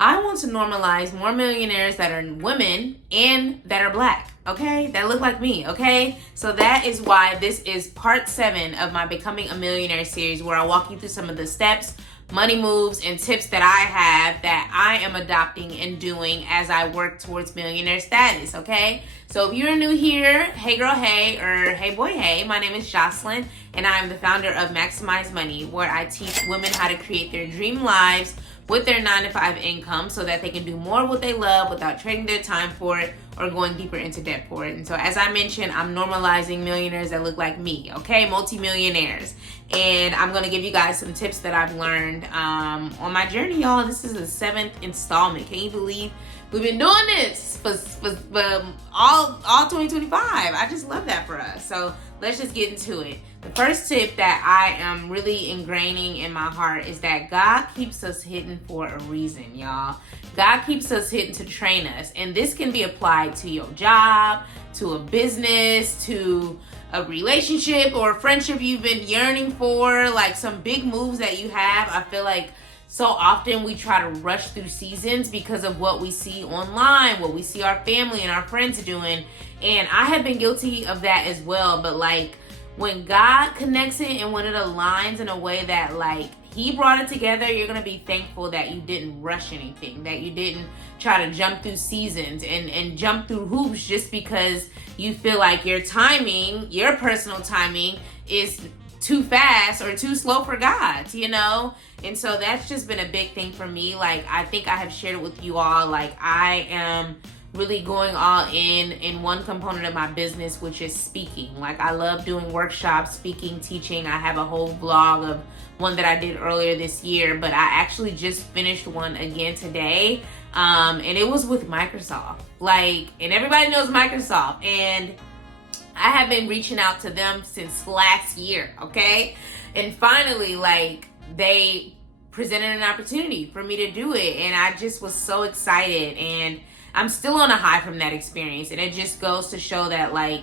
I want to normalize more millionaires that are women and that are black, okay? That look like me, okay? So that is why this is part 7 of my Becoming a Millionaire series, where I walk you through some of the steps, money moves, and tips that I have that I am adopting and doing as I work towards millionaire status, okay? So if you're new here, hey girl, hey, or hey boy, hey, my name is Jocelyn, and I am the founder of Maximize Money, where I teach women how to create their dream lives with their 9-to-5 income so that they can do more of what they love without trading their time for it or going deeper into debt for it. And so as I mentioned, I'm normalizing millionaires that look like me, okay? Multi-millionaires. And I'm gonna give you guys some tips that I've learned on my journey, y'all. This is the 7th installment. Can you believe we've been doing this for all 2025? I just love that for us. So let's just get into it. The first tip that I am really ingraining in my heart is that God keeps us hidden for a reason, y'all. God keeps us hidden to train us. And this can be applied to your job, to a business, to a relationship or a friendship you've been yearning for, like some big moves that you have. I feel like so often we try to rush through seasons because of what we see online, what we see our family and our friends doing. And I have been guilty of that as well. But like, when God connects it and when it aligns in a way that like He brought it together, you're going to be thankful that you didn't rush anything, that you didn't try to jump through seasons and jump through hoops just because you feel like your timing, your personal timing is too fast or too slow for God's, you know? And so that's just been a big thing for me. Like, I think I have shared it with you all. Like, I am really going all in one component of my business, which is speaking. Like, I love doing workshops, speaking, teaching. I have a whole vlog of one that I did earlier this year, but I actually just finished one again today. And it was with Microsoft. Like, and everybody knows Microsoft. And I have been reaching out to them since last year, okay? And finally, like, they presented an opportunity for me to do it. And I just was so excited. And I'm still on a high from that experience. And it just goes to show that, like,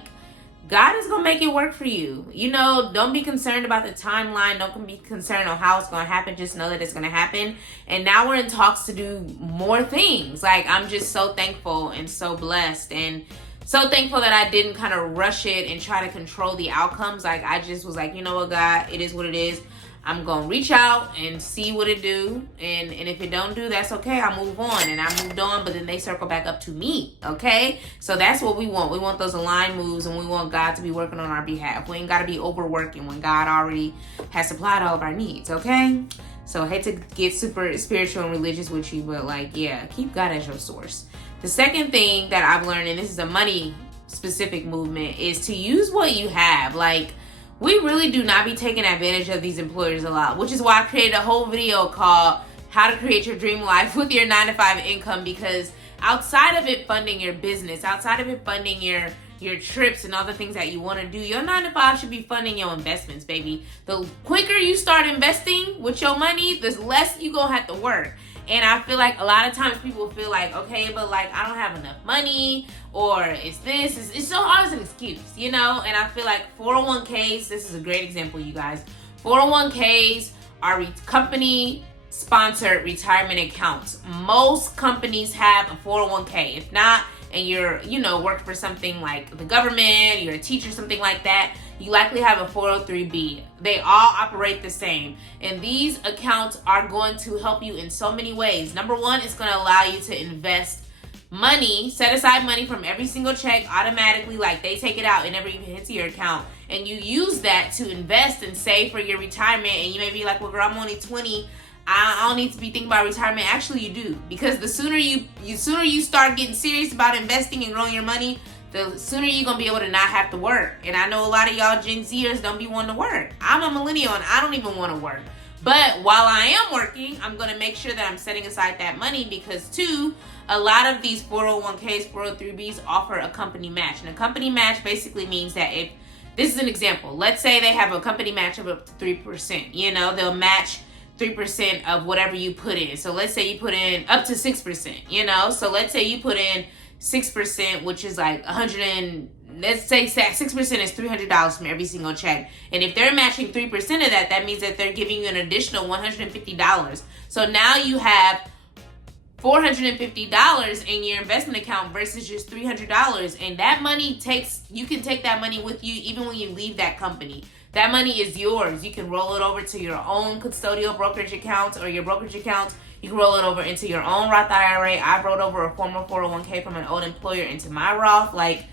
God is going to make it work for you. You know, don't be concerned about the timeline. Don't be concerned on how it's going to happen. Just know that it's going to happen. And now we're in talks to do more things. Like, I'm just so thankful and so blessed. And so thankful that I didn't kind of rush it and try to control the outcomes. Like, I just was like, you know what, God, it is what it is. I'm going to reach out and see what it do. And if it don't do, that's okay. I move on. And I moved on, but then they circle back up to me, okay? So that's what we want. We want those aligned moves, and we want God to be working on our behalf. We ain't got to be overworking when God already has supplied all of our needs, okay? So I hate to get super spiritual and religious with you, but like, yeah, keep God as your source. The second thing that I've learned, and this is a money-specific movement, is to use what you have. Like, we really do not be taking advantage of these employers a lot, which is why I created a whole video called How to Create Your Dream Life with Your 9-to-5 Income, because outside of it funding your business, outside of it funding your trips and all the things that you want to do, your 9-to-5 should be funding your investments, baby. The quicker you start investing with your money, the less you gonna have to work. And I feel like a lot of times people feel like, okay, but like, I don't have enough money, or it's this, it's so always an excuse, you know? And I feel like 401ks, this is a great example, you guys. 401ks are company-sponsored retirement accounts. Most companies have a 401k. If not, and you're, you know, work for something like the government, you're a teacher, something like that, you likely have a 403b. They all operate the same. And these accounts are going to help you in so many ways. Number one, it's going to allow you to invest money, set aside money from every single check automatically, like they take it out and never even hits your account. And you use that to invest and save for your retirement. And you may be like, well, girl, I'm only 20. I don't need to be thinking about retirement. Actually, you do. Because the sooner you start getting serious about investing and growing your money, the sooner you're going to be able to not have to work. And I know a lot of y'all Gen Zers don't be wanting to work. I'm a millennial and I don't even want to work. But while I am working, I'm going to make sure that I'm setting aside that money because, two, a lot of these 401ks, 403bs offer a company match. And a company match basically means that if, this is an example, let's say they have a company match of up to 3%. You know, they'll match 3% of whatever you put in. So let's say you put in up to 6%, you know? So let's say you put in 6%, which is like let's say 6% is $300 from every single check. And if they're matching 3% of that, that means that they're giving you an additional $150. So now you have $450 in your investment account versus just $300. And that money you can take that money with you even when you leave that company. That money is yours. You can roll it over to your own custodial brokerage accounts or your brokerage accounts. You can roll it over into your own Roth IRA. I rolled over a former 401k from an old employer into my Roth. Like,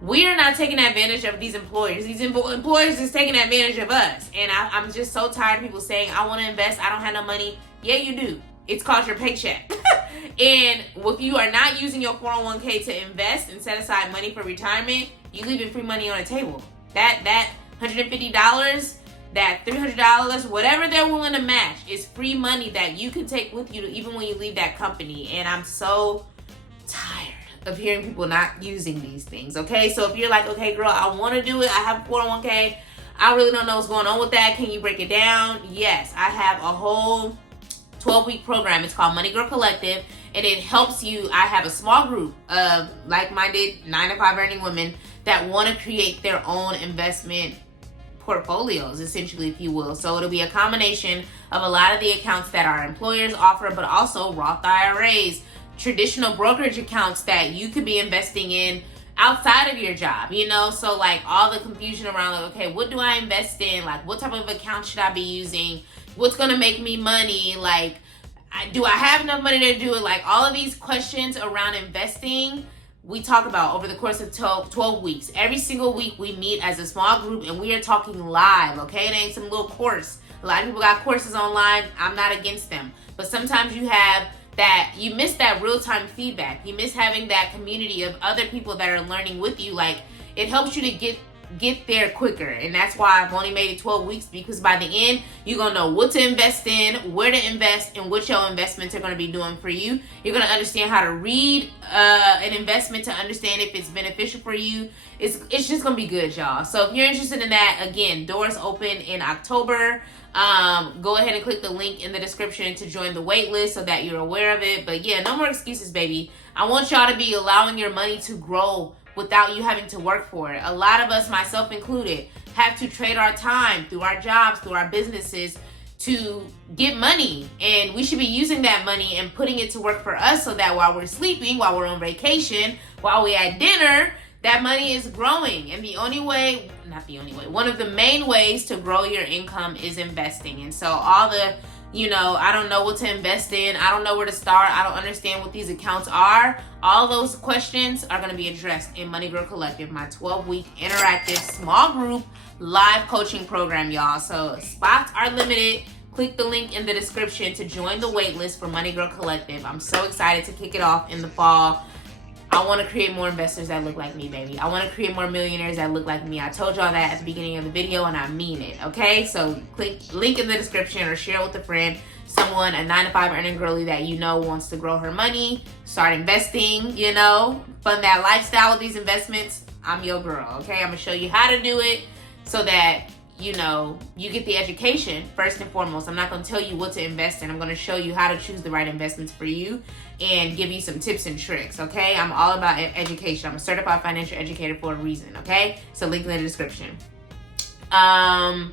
we are not taking advantage of these employers. These employers is taking advantage of us. And I'm just so tired of people saying, I want to invest. I don't have no money. Yeah, you do. It's called your paycheck. And if you are not using your 401k to invest and set aside money for retirement, you leaving free money on the table. That $150, that $300, whatever they're willing to match is free money that you can take with you even when you leave that company. And I'm so tired of hearing people not using these things, okay? So if you're like, okay, girl, I want to do it. I have a 401k. I really don't know what's going on with that. Can you break it down? Yes, I have a whole 12-week program. It's called Money Girl Collective, and it helps you. I have a small group of like-minded 9-to-5 earning women that want to create their own investment portfolios, essentially, if you will. So it'll be a combination of a lot of the accounts that our employers offer, but also Roth IRAs, traditional brokerage accounts that you could be investing in outside of your job, you know? So like all the confusion around like, okay, what do I invest in? Like, what type of account should I be using? What's going to make me money? Like, do I have enough money to do it? Like all of these questions around investing, we talk about over the course of 12 weeks. Every single week we meet as a small group and we are talking live, okay? It ain't some little course. A lot of people got courses online. I'm not against them. But sometimes you miss that real-time feedback. You miss having that community of other people that are learning with you. Like, it helps you to get there quicker. And that's why I've only made it 12 weeks, because by the end, you're going to know what to invest in, where to invest, and what your investments are going to be doing for you. You're going to understand how to read an investment to understand if it's beneficial for you. It's just going to be good, y'all. So if you're interested in that, again, doors open in October. Go ahead and click the link in the description to join the wait list so that you're aware of it. But yeah, no more excuses, baby. I want y'all to be allowing your money to grow without you having to work for it. A lot of us, myself included, have to trade our time through our jobs, through our businesses to get money. And we should be using that money and putting it to work for us so that while we're sleeping, while we're on vacation, while we're at dinner, that money is growing. And one of the main ways to grow your income is investing. And so I don't know what to invest in. I don't know where to start. I don't understand what these accounts are. All those questions are going to be addressed in Money Girl Collective, my 12-week interactive small group live coaching program, y'all. So spots are limited. Click the link in the description to join the wait list for Money Girl Collective. I'm so excited to kick it off in the fall. I want to create more investors that look like me, baby. I want to create more millionaires that look like me. I told y'all that at the beginning of the video, and I mean it, okay? So click link in the description or share with a friend, someone, a 9-to-5 earning girly that you know wants to grow her money, start investing, fund that lifestyle with these investments. I'm your girl, okay? I'm going to show you how to do it so that you get the education first and foremost. I'm not going to tell you what to invest in. I'm going to show you how to choose the right investments for you and give you some tips and tricks, okay? I'm all about education. I'm a certified financial educator for a reason, okay? So link in the description. That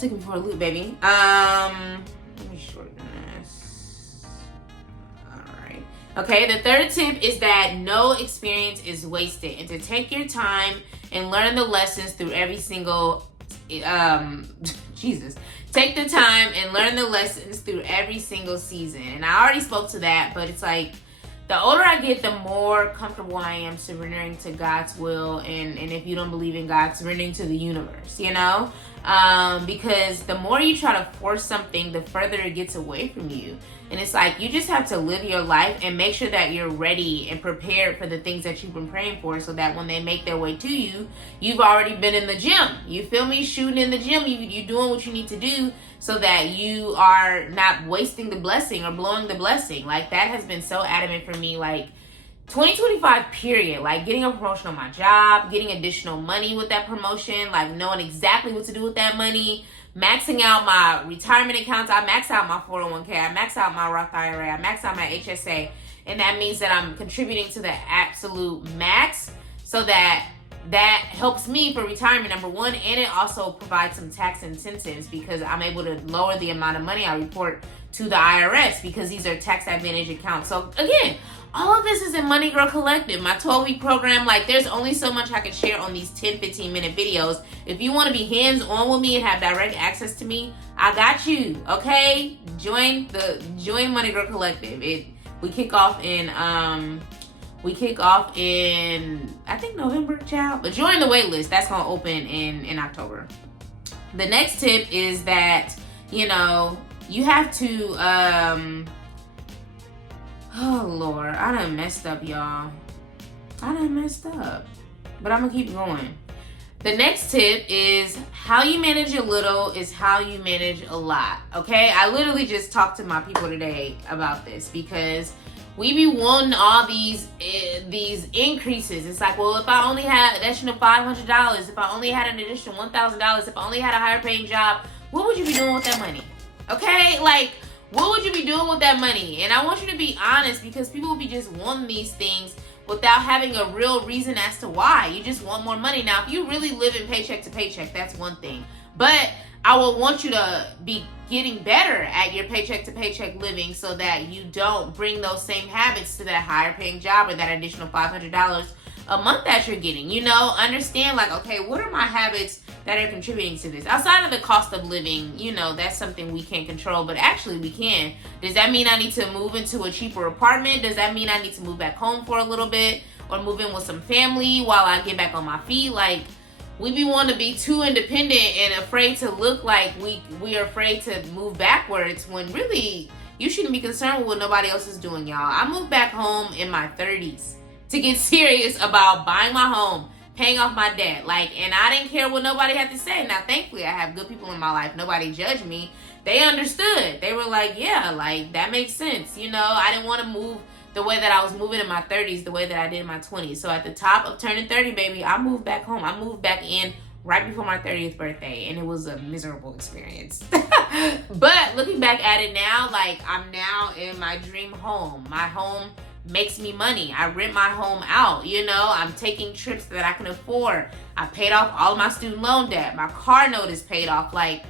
took me for a loop, baby. Let me shorten this. All right. Okay, the third tip is that no experience is wasted, and to take your time and learn the lessons through every single Take the time and learn the lessons through every single season. And I already spoke to that, but it's like the older I get, the more comfortable I am surrendering to God's will. And if you don't believe in God, surrendering to the universe, because the more you try to force something, the further it gets away from you. And it's like you just have to live your life and make sure that you're ready and prepared for the things that you've been praying for, so that when they make their way to you, you've already been in the gym. You feel me? Shooting in the gym. You doing what you need to do so that you are not wasting the blessing or blowing the blessing. Like, that has been so adamant for me. Like, 2025 period, like getting a promotion on my job, getting additional money with that promotion, like knowing exactly what to do with that money, maxing out my retirement accounts. I max out my 401k, I max out my Roth IRA, I max out my HSA, and that means that I'm contributing to the absolute max so that that helps me for retirement, number one, and it also provides some tax incentives because I'm able to lower the amount of money I report to the IRS because these are tax advantage accounts. So again, all of this is in Money Girl Collective, my 12-week program. Like, there's only so much I can share on these 10, 15-minute videos. If you want to be hands-on with me and have direct access to me, I got you, okay? Join Money Girl Collective. We kick off in I think November, child. But join the wait list. That's gonna open in October. The next tip is that, you know, you have to oh Lord, I done messed up, y'all. I done messed up. But I'm gonna keep going. The next tip is how you manage a little is how you manage a lot. Okay? I literally just talked to my people today about this because we be wanting all these increases. It's like, well, if I only had an additional $500, if I only had an additional $1,000, if I only had a higher paying job, what would you be doing with that money? Okay? Like, what would you be doing with that money? And I want you to be honest because people will be just wanting these things without having a real reason as to why. You just want more money. Now, if you really live in paycheck to paycheck, that's one thing. But I would want you to be getting better at your paycheck to paycheck living so that you don't bring those same habits to that higher paying job or that additional $500 a month that you're getting. You know, understand like, okay, what are my habits that are contributing to this? Outside of the cost of living, you know, that's something we can't control, but actually we can. Does that mean I need to move into a cheaper apartment? Does that mean I need to move back home for a little bit or move in with some family while I get back on my feet? Like, we be wanting to be too independent and afraid to look like we are afraid to move backwards when really you shouldn't be concerned with what nobody else is doing, y'all. I moved back home in my 30s to get serious about buying my home, paying off my debt. Like, and I didn't care what nobody had to say. Now, thankfully, I have good people in my life. Nobody judged me. They understood. They were like, yeah, like, that makes sense. You know, I didn't want to move the way that I was moving in my 30s, the way that I did in my 20s. So at the top of turning 30, baby, I moved back home. I moved back in right before my 30th birthday, and it was a miserable experience. But looking back at it now, like, I'm now in my dream home. My home makes me money. I rent my home out, you know. I'm taking trips that I can afford. I paid off all of my student loan debt. My car note is paid off. Like,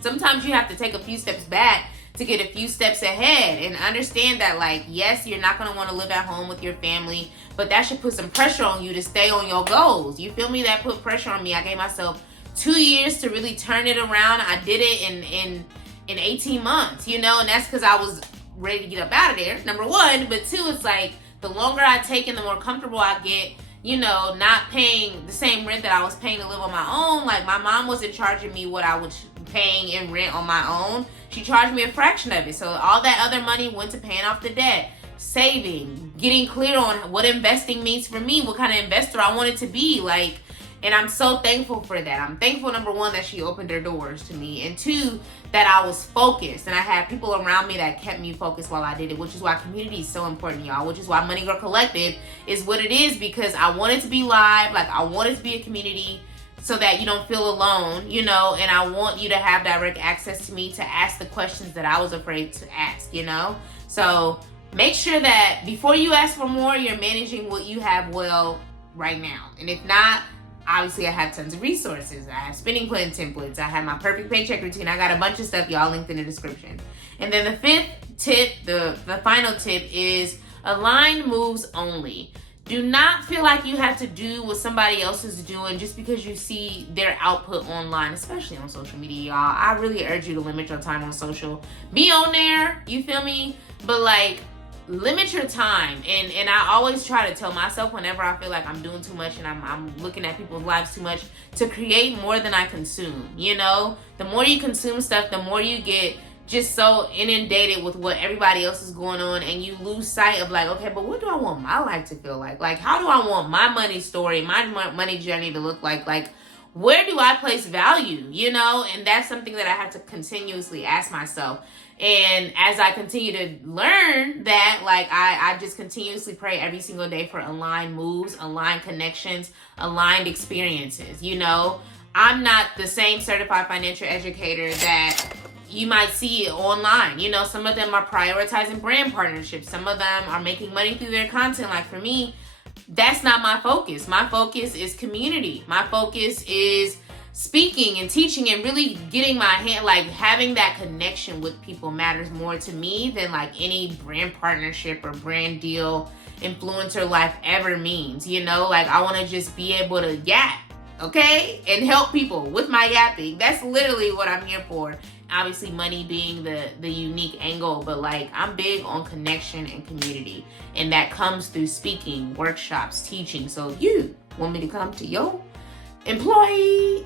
sometimes you have to take a few steps back to get a few steps ahead and understand that, like, yes, you're not going to want to live at home with your family, but that should put some pressure on you to stay on your goals. You feel me? That put pressure on me. I gave myself 2 years to really turn it around. I did it in 18 months, you know, and that's because I was ready to get up out of there, number one. But two, it's like the longer I take and the more comfortable I get, you know, not paying the same rent that I was paying to live on my own. Like, my mom wasn't charging me what I was paying in rent on my own. She charged me a fraction of it. So all that other money went to paying off the debt, saving, getting clear on what investing means for me, what kind of investor I wanted to be. Like, and I'm so thankful for that. I'm thankful, number one, that she opened her doors to me, and two, that I was focused and I had people around me that kept me focused while I did it, which is why community is so important, y'all, which is why Money Girl Collective is what it is, because I wanted to be live. Like, I wanted to be a community so that you don't feel alone, you know, and I want you to have direct access to me to ask the questions that I was afraid to ask, you know. So make sure that before you ask for more, you're managing what you have well right now. And if not, obviously I have tons of resources. I have spending plan templates. I have my perfect paycheck routine. I got a bunch of stuff, y'all, linked in the description. And then the fifth tip, the final tip is align moves only. Do not feel like you have to do what somebody else is doing just because you see their output online, especially on social media, y'all. I really urge you to limit your time on social. Be on there, you feel me? But, like, limit your time. And I always try to tell myself whenever I feel like I'm doing too much and I'm looking at people's lives too much, to create more than I consume, you know? The more you consume stuff, the more you get just so inundated with what everybody else is going on, and you lose sight of, like, okay, but what do I want my life to feel like? Like, how do I want my money story, my money journey to look like? Like, where do I place value, you know? And that's something that I have to continuously ask myself. And as I continue to learn that, like, I just continuously pray every single day for aligned moves, aligned connections, aligned experiences, you know? I'm not the same certified financial educator that you might see online. You know, some of them are prioritizing brand partnerships. Some of them are making money through their content. Like, for me, that's not my focus. My focus is community. My focus is speaking and teaching and really getting my hand, like having that connection with people matters more to me than like any brand partnership or brand deal, influencer life ever means. You know, like I want to just be able to yap, okay, and help people with my yapping. That's literally what I'm here for. Obviously money being the unique angle, but like I'm big on connection and community, and that comes through speaking, workshops, teaching. So if you want me to come to your employer's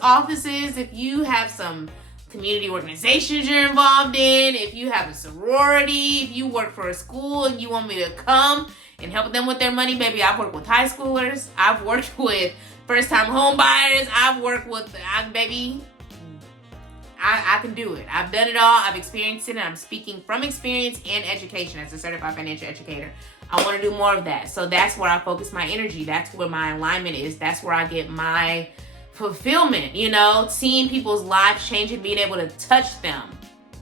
offices, if you have some community organizations you're involved in, if you have a sorority, if you work for a school and you want me to come and help them with their money, baby, I've worked with high schoolers, I've worked with first-time home buyers, I've worked with, I can do it. I've done it all. I've experienced it, and I'm speaking from experience and education as a certified financial educator. I want to do more of that. So that's where I focus my energy. That's where my alignment is. That's where I get my fulfillment, you know, seeing people's lives change and being able to touch them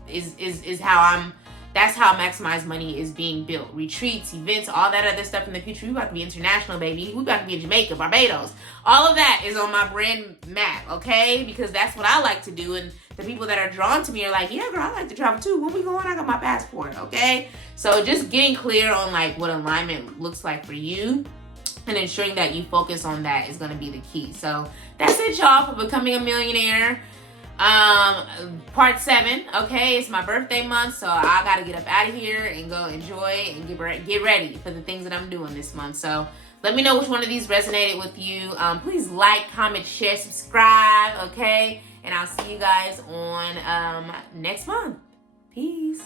is how that's how Maximize Money is being built. Retreats, events, all that other stuff in the future. We about to be international, baby. We about to be in Jamaica, Barbados. All of that is on my brand map, okay? Because that's what I like to do. And the people that are drawn to me are like, yeah, girl, I like to travel too. When we going? I got my passport, okay? So just getting clear on like what alignment looks like for you and ensuring that you focus on that is going to be the key. So that's it, y'all, for Becoming a Millionaire. Part 7, okay? It's my birthday month, so I gotta get up out of here and go enjoy and get ready for the things that I'm doing this month. So let me know which one of these resonated with you. Please like, comment, share, subscribe, okay? And I'll see you guys on next month. Peace.